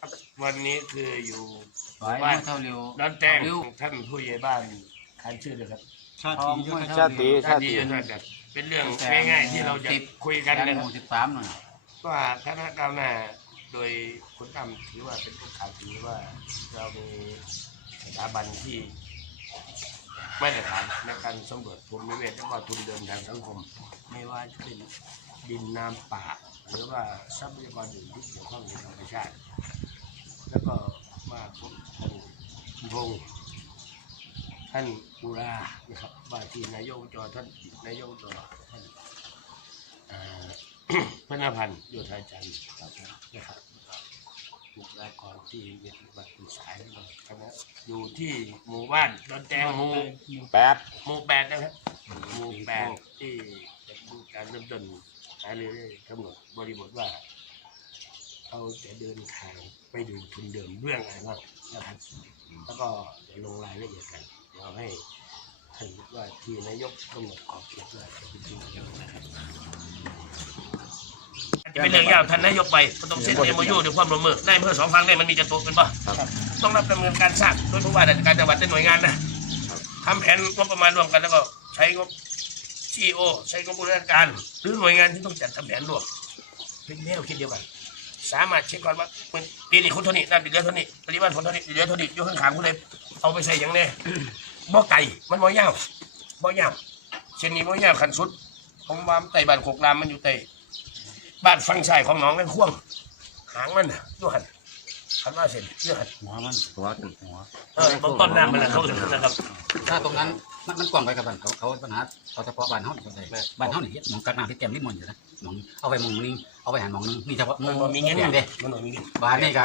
ครับวันนี้คืออยู่ไว้ไม่เท่าเร็วดอนแตงเร็วท่านผู้ใหญ่บ้านขานชื่อเลยครับชาติทองยุทไม่ธเท่าชาติเร็วชาติดีนะครับเป็นเรื่องง่ายๆที่เราจะคุยกันการนะหครัมู่บสิบสามหน่อยว่าคณะก้าวหน้าโดยคุณตั้มถือว่าเป็นผู้ข่าวถือว่าเรามีสถาบันที่ไม่ได้ฐานในการสำรวจภูมิเวศและก็ทุนเดิมทางสังคม ไม่ว่าจะเป็นดินน้ำป่า หรือว่าทรัพยากรอื่นที่เกี่ยวข้องกับธรรมชาติ แล้วก็มาพบท่านพงท่านอุรานะครับว่าที่นายกอบจท่านนายกอบจท่านพระนพันธ์โยธาจันทร์นะครับบุคลากรที่มีบัตรสายแล้วก็คณะอยู่ที่หมู่บ้านดอนแตงหมู่แปดหมู่แปดนะครับหมู่แปดที่การเริ่มต้นหาเรื่อได้กำหนดบริบทว่า เขาจะเดินทางไปดูทุนเดิมเรื่องอะไรบ้างนะครับ แล้วก็จะลงรายละเอียดกันเดี๋ยวให้ท่านว่าที่นายกกำหนดขอบเขตว่าจะเป็นที่ไหนนะครับจะเป็นเรื่องยาวท่านนายกไปก็ต้องเซ็นเอ็มยูด้วยความร่วมมือได้เพื่อสองฟังได้มันมีจะตกเป็นป่ะต้องรับดำเนินการสร้างโดยผู้ว่าราชการจังหวัดและหน่วยงานนะทำแผนงบประมาณรวมกันแล้วก็ใช้งบซีโอใช้งบบูรณาการ หรือหน่วยงานที่ต้องจัดทำแผนร่วมเป็นแนวคิดเดียวกัน สามารถเช็คก่อนว่ามันปีนี้คุณเท่านี้น้ำติดเหลือเท่านี้ปริมาณฝนเท่านี้ติดเหลือเท่านี้อยู่ข้างคุณเลยเอาไปใส่อย่างแน่บ่ไก่มันบ่ยาวบ่ยาวเช่นนี้บ่ยาวขันสุดผมว่าไต่บ้านโคกรามมันอยู่ไต่บ้านฝั่งชายของน้องนั่นข่วง หางมันอยู่หัน คันว่าเส้นอยู่หันหัวมันหัวกันหัวเออบางต้นน้ำมันนะเขาถึงนะครับถ้าตรงนั้นมันมันกว้างไปกับบ้านเขาเขาปัญหาเขาเฉพาะบ้านเขาคนใดบ้านเขาเนี่ยหมองกักน้ำที่แก้มนิมนต์อยู่นะหมองเอาไปหมองนึงเอาไปหันหมองนึงนี่เฉพาะหมัน Ừ, บ่มีเงินเด้มันบ่มีเงินบ้านนี่ก็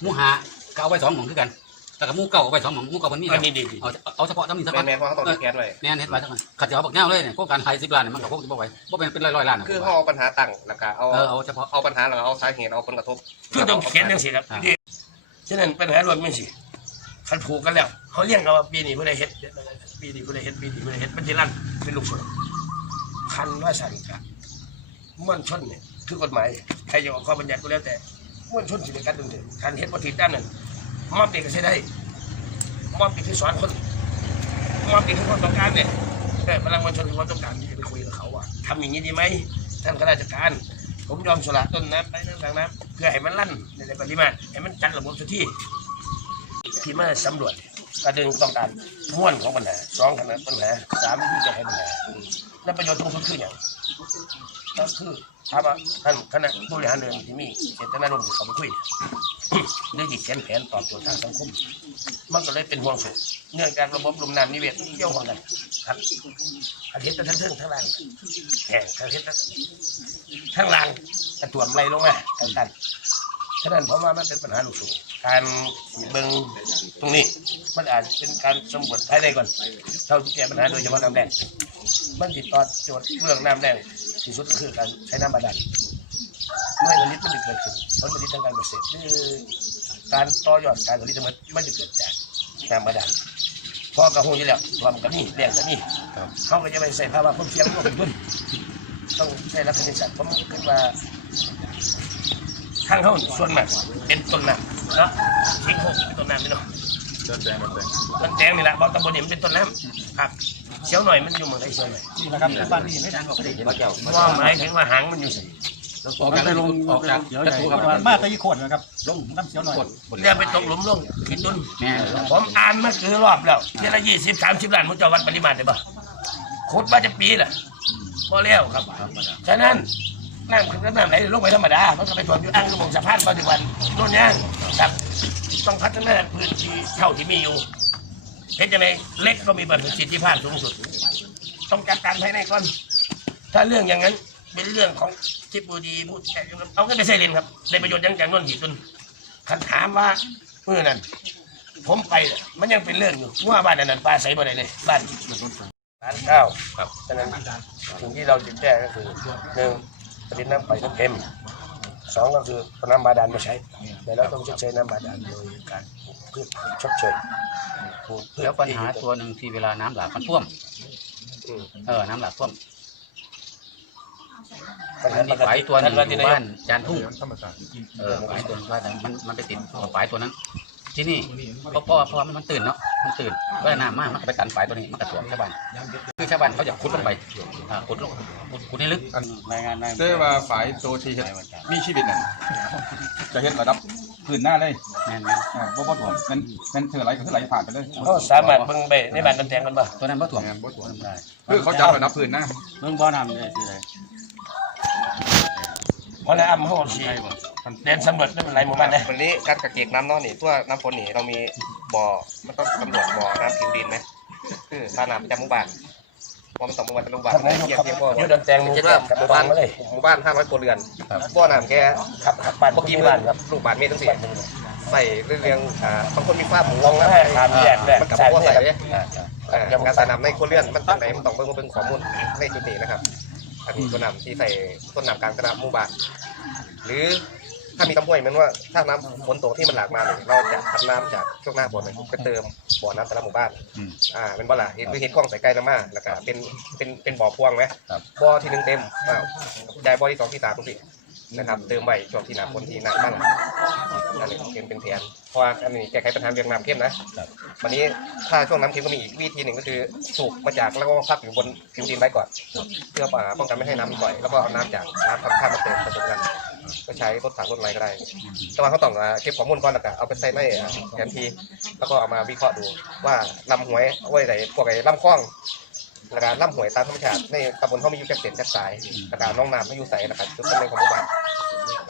หมูหาก็เอาไว้สองหมองคือกัน แต่กับหมูเก่าเอาไว้สองหมองหมูเก่ามันมีอัแล้นวนี้ดีดีเอาเอาเฉพาะทั้งนี้เฉแม่พาะแม่เพราะเขาต้องมีแก๊สไว้เนี่ยเห็นไว้ทั้งนั้นขัดจะเอาบักแนวเลยเนี่ยพวกการขายสิบล้านเนี่ยมันกับพวกที่บ่ไหวบ่เป็นเป็นร้อยๆล้านน่ะคือเขาเอาปัญหาตั้งแล้วก็เอาเออเอาเฉพาะเอาปัญหาแล้วก็เอาสาเหตุเอาผลกระทบคือต้องเขียนจังซี่ครับนี่ฉะนั้นปัญหารวมไม่สิคันผูกกันแล้ว เขาเลี้ยงกันว่าปีนี้ผู้ใดเฮ็ดปีนี้ผู้ใดเฮ็ดปีนี้ผู้ใดเฮ็ดมันสิลั่นเป็นลูกสวนคันว่าสั่นกะมวลชนเนี่ยคือกฎหมายใครจะออกข้อบัญญัติก็แล้วแต่มวลชนสิเป็นการตึงถึงการเฮ็ดบ่ผิดด้านนั้น มอบเด็กก็ใช้ได้มอบเด็กที่สอนคนมอบเด็กที่คนต้องการเนี่ยแต่พลังมวลชนคือความต้องการที่จะไปคุยกับเขาว่าทำอย่างนี้ดีไหมท่านข้าราชการ ผมยอมสละต้นน้ำไปนั่งหลังน้ำเพื่อให้มันลั่นในปริมาณให้มันจัดระบบสักที่ที่มาสำรวจกระดึงต้องการม้วนของปัญหาสองขนาดปัญหาสามที่จะให้ปัญหาและประโยชน์ตรงสุดคืออย่าง ก็คือถาว่าท่านคณะบริหารเดินที่มีเจตนารมณ์ที่เขาไปคุยเรื่องที่เขียนแผนตอบโจทย์ทางสังคม มันก็เลยเป็นห่วงสุดเนื่องจากระบบลมน้ำนิเวศเกี่ยวข้องกันครับอาทิตย์ทั้งเทิงทั้งล่างแห่งอาทิตย์ทั้งล่างกระถ่วมไหลลงมากันกันฉะนั้นผมว่ามันเป็นปัญหาลูกสูงการเบิ่งตรงนี้มันอาจเป็นการสำรวจภายในก่อนเท่าที่แก้ปัญหาโดยเฉพาะน้ำแดง มันติดต่อโจทย์เรื่องน้ำแรงที่สุดก็คือการใช้น้ำบาดาลเมื่อผลิตมันจะเกิดขึ้นผลผลิตทางการเกษตรหรือการต่อยอดการผลิตมันมันจะเกิดจากน้ำบาดาลพอกระหูอยู่แล้วความกันนี่แรงกันนี่เขาก็จะไปใส่ภาวะความเสี่ยงของทุนต้องใช้ลักษณะสัตว์ผมคิดว่าทางเขาส่วนมากเป็นต้นน้ำเนาะทิ้งโคกเป็นต้นน้ำนี่เนาะต้นแดงต้นแดงต้นแจงนี่แหละบอกตำบลเนี่ยมันเป็นต้นน้ำครับ เชียวหน่อยมันอยู่เมืองไทยเชียวหน่อยนี่นะครับบ้านนี้ไม่ดังกว่าประเด็นมาเจ้าว่าหมายถึงว่าหางมันอยู่สิออกจากลงออกจากเดี๋ยวกระใหญ่ทู้คครัรับบมาตะยี่โคตรนะครับลงน้ำเสียวหน่อยเรียกไปตกหลุมลงขีดตุนแม่ผมอ่านมาคือรอบแล้วเทีละยี่สิบสามสิบล้านมุจจาวัดปริมาณได้ปะขุดมาจะปีละพอแล้วครับฉะนั้นน้ำคือน้ำไหลลงไปธรรมดามันก็ไปถ่วงอยู่อ่างกระมงสะพานปัจจุบันโน่นเนี่ยครับต้องพัฒนาพื้นที่เท่าที่มีอยู่ เห็นจะในเล็กก็มีประสิทธิภาพสูงสุด ต้องจัดการภายในก่อน ถ้าเรื่องอย่างนั้นเป็นเรื่องของทิบดีพูดแต่เอาก็ไปใส่เลนครับในประโยชน์อยังจากโน่นหีตุนคันถามว่าเมื่อนั้น ผมไปน่ะมันยังเป็นเรื่องอยู่ว่าบ้านอันนั้นปลาใสบ่ได้เลยบ้านร้านข้าวครับฉะนั้นสิ่งที่เราจะแก้ก็คือหนึ่งผลิตน้ำไปน้ำเค็ม สองก็คือเอาน้ำบาดาลมาใช้แต่เราต้องชดเชยน้ำบาดาลโดยการปลูกพืชชดเชยปลูกพืชแล้วปัญหาตัวหนึ่งที่เวลาน้ำหลากมันท่วม อืมเออ น้ำหลากท่วมมันมีฝายตัวหนึงท่านอที่ยู่ไหนบ้านจานทุ่ง ธรรมศาสตร์ เออฝายตัวบ้านนั้นมันมันไปติดฝายตัวนั้น ที่นี่เพราะเพราะเพราะว่ามันตื่นเนาะมันตื่นเวลาน้ำมากมันก็ไปตันฝายตัวนี้มันกระถ่วงชาวบ้านคือชาวบ้านเขาจะขุดลงไปอ่าขุดลงขุดขุดให้ลึกรายงานนายเรียกว่าฝ่ายโตที่เฮ็ดมีชีวิตนั่นจะเฮ็ดระดับพื้นหน้าเลยแม่นแม่นอ่าบ่บ่ถ่วงมันมันเถื่อไหลก็คือไหลผ่านไปเลยเขาสามารถเบิ่งไปในบ้านต้นแตงกันบ่ตัวนั้นบ่ถ่วงแม่นบ่ถ่วงได้คือเขาจับระดับพื้นหน้าเมืองบ่อนำเลยที่ไหนเพราะในอ้ำเขาสิ เดินสำรวจไม่เป็นไรหมู่บ้านนะวันนี้การกระเกกน้ำนอนนี่ตัวน้ำฝนนี่เรามีบ่อมันต้องสำรวจบ่อน้ำผิวดินไหมคือสาน้ำประจำหมู่บ้านเพราะมันต้องหมู่บ้านเป็นหมู่บ้านท่านนายกเทียบครับเทียบบ่ออยู่ต้นแตงหมู่คิดบ้าว่านหกับมู่บ้าบ้านนมาเลยหมู่บ้านห้าร้อยครัวเรือนบ่อน้ำแค่ครับครับบ้านเมื่อกี้หมืมู่อบ้านครับลูกบาทเมตรทั้งสี่ใส่เรื่องอ่าบางคนมีฟ้าหมูลองให้ถามแยกแยกมันกับใช่พวกใช่ใส่ครับเนี่ยอ่าเอ่อการสานำในครัวเรือนมันตั้งไหนมันต้องเบิ่งว่าเป็นข้อมูลในจุดนี้นะครับอันนี้ตัวนำที่ใส่ต้นนำกลางกระดาษหมู่บ้านหรือ ถ้ามีตำห้วยเหมือนว่าถ้าน้ำฝนตกที่มันหลากมาเนี่ยเราจะพัดน้ำจากช่วงหน้าฝนเนี่ยไปเติมบ่อน้ำแต่ละหมู่บ้านอ่าเป็นบ่อละเห็นคือเห็นคลองใส่ไกลน้ำมาแล้วก็เป็นเป็นเป็นบ่อพวงไหมบ่อที่หนึ่งเต็มอ้าวย้ายบ่อที่สองที่สามทุกทีนะครับเติมไว้ช่วงที่หน้าฝนที่หน้าบ้านนั่นเองเป็นเป็นแผนเพราะว่าอันนี้แก้ไขปัญหาเรื่องน้ำเข้มนะ วันนี้ถ้าช่วงน้ำเค็มก็มีอีกวิธีหนึ่งก็คือสูบมาจากแล้วก็พักอยู่บนผิวดินไว้ก่อน เพื่อป้องกันไม่ให้น้ำมันปล่อยแล้วก็เอาน้ำจากน้ำทำข้ามมาเติมผสมกัน ก็ใช้รถถังรถอะไรก็ได้แต่ว่าเขาต้องอ่าเก็บข้อมูลก่อนแล้วก็เอาไปใส่ไม่อ่าแผนทีแล้วก็เอามาวิเคราะห์ดูว่าลำหวยเอาไว้ไหนพวกไอ้ลำคลองแล้วก็ลำหวยตามธรรมชาติในตำบลเขามีอยู่แค่เศษแค่สายแล้วก็น้องน้ำไม่อยู่ใสนะครับจุดต้นเล็งของหมู่บ้าน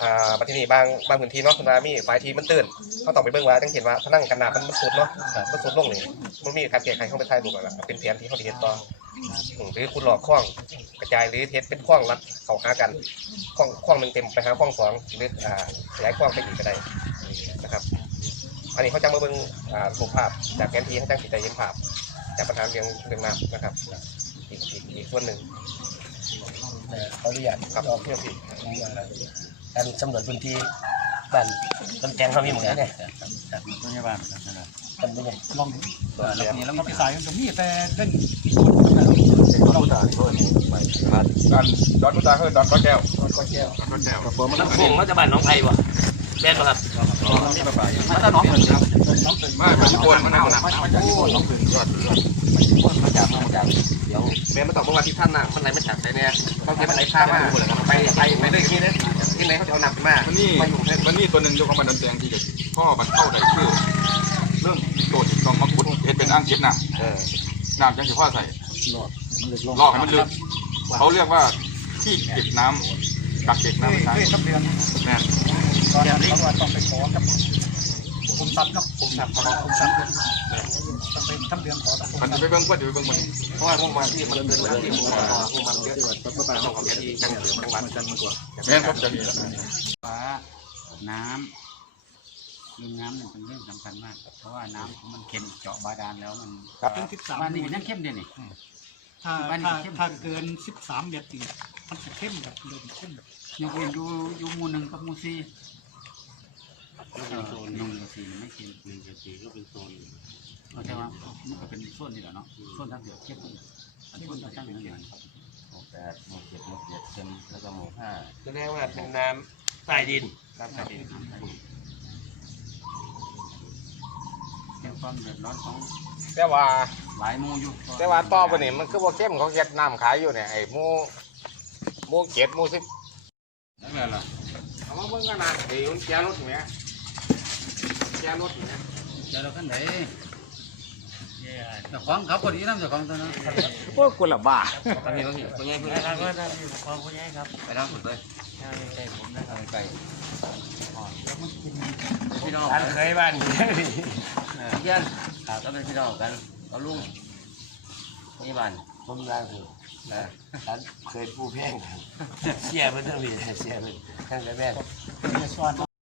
อ่าบัดทีบางบางพื้นที่เนาะคุณว่ามีไฟทีมันตื่นเขาต้องไปเบิ่งว่าจังเห็นว่าพนังกันน้ำมันมันสุดเนาะมันสุดลงนี่มันมีการแก้ไขเข้าไปท้ดูกันละเป็นแผนที่เขาดีเฮ็ดต่อ หรือคุณหลอกคล้องกระจายหรือเทสเป็นคล้องรัดเข้าหากันคล้องคล้องหนึ่งเต็มไปหาคล้องสองหรืออ่าขยายคล้องไปอีกก็ได้นะครับอันนี้เขาจะมาเบิ่งอ่ารูปภาพจากแผนที่เขาจะติดใจเห็นภาพจากปัญหาเรื่องเรื่องน้ำนะครับอีกอีกอีกส่วนหนึ่งเขาเรียกครับเอาเที่ยวผิดการสำรวจพื้นที่บ้านต้นแตงเขามีเหมือนกันเนี่ยพยาบาลนะครับกันไม่ใช่ลองแล้วนี่แล้วก็ไปสายมันจะมีแต่เล่น นะครับการดอนพุตาคือดอนก้อนแก้วดอนก้อนแก้วดอนก้อนแก้วผมมัน้ำโขงเขาจะบ้านน้องไผ่บ่แม่นบ่ครับมาถ้าน้องเงินครับมาเป็นมาจากญี่ปุ่นมันเอาหนักมาจากมาจากเดี๋ยวแม้มันต้องบอว่าที่ท่านน่ะมันไหลมาจากไหนเนี่ยบางทีมันไหลข้ามมาไปไปไปเรื่อยอย่นี้นะที่ไหนเขาจะเอาหนักมามันนี่มันนี่ตัวหนึ่งตัวของมันดอนแดงที่เด็กพ่อมันเข้าได้คือเริ่มโตจิตต้องมาขุดเฮ็ดเป็นอ่างเก็บน้ำน้ำจังสิพ่อใส่ ลอกให้มันลึกเขาเรียกว่าที่เก็บน้ำกักเก็บน้ำใช่เฮ้ยต้องเรียนแม่นตอนนี้เขาว่าต้องไปขอกับคุมทรัพย์เนาะคุมทรัพย์คุมทรัพย์ต้องไปทำเดือนขอกับคุมมันทรัจะพย์ไปเบิ่งเพื่อนจะไปเบิ่งมันเพราะว่าพวกมันที่มันเป็นเรื่องที่พวกมันพวกมันเยอะต้องของที่จังหวัดจังหวัดกันมากกว่าแม่นครับจะมีฟ้าน้ำคือน้ำเนี่ยเป็นเรื่องสำคัญมาก เพราะว่าน้ำมันเค็มเจาะบาดาลแล้วมันถึงสิบสามบ้านนี้มันยังเข้มเด่นนี่ ถ้าถ้าถ้าเกินสิบสามเมตรนี่มันจะเข้มแบบเดิมเข้มยังเห็นอยู่อยู่หมู่หนึ่งกับหมู่สี่เออหนึ่งกับสี่มันไม่เค็มหนึ่งกับสี่ก็เป็นโซนเข้าใจว่ามันก็เป็นโซนนี่แหละเนาะโซนทางเดียวเข้มอันนี้โซนทางเหนือเนี่ยแปดหมู่เจ็ดหมู่เจ็ดเต็มแล้วก็หมู่ห้าแสดงว่าเป็นน้ำใต้ดินครับใช่ดีเป็นความเดือดร้อนของแต่ว่า หลายหมู่อยู่แต่ว่าต่อไปนี่มันคือบ่เข้มเขาเฮ็ดน้ำขายอยู่เนี่ยไอ้หมูหมูเจ็ดหมูสิบนั่นแหละเอามาเบิ่งกันนะไอ้หุ่นแกรถแหม่แกรถแหม่เดี๋ยวเราขั้นไหนเจ้าของเขาคนนี้น้ำเจ้าของตัวนั้นโอ้ยกูละบ้าตอนนี้ต้องอยู่ตรงนี้เพื่อนครับว่าท่านอยู่ของผู้ใหญ่ครับไปนั่งสุดเลยใจผมนะครับไปพี่น้องท่านเคยบ้านอยู่เยี่ยนครับก็เป็นพี่น้องกัน เอาลุงนี่บ้านผมร่างคือนะท่านเคยผู้แพงครับเสียเพิ่นทั้งนี้เสียเพิ่นทั้งแต่แม่ จะสอน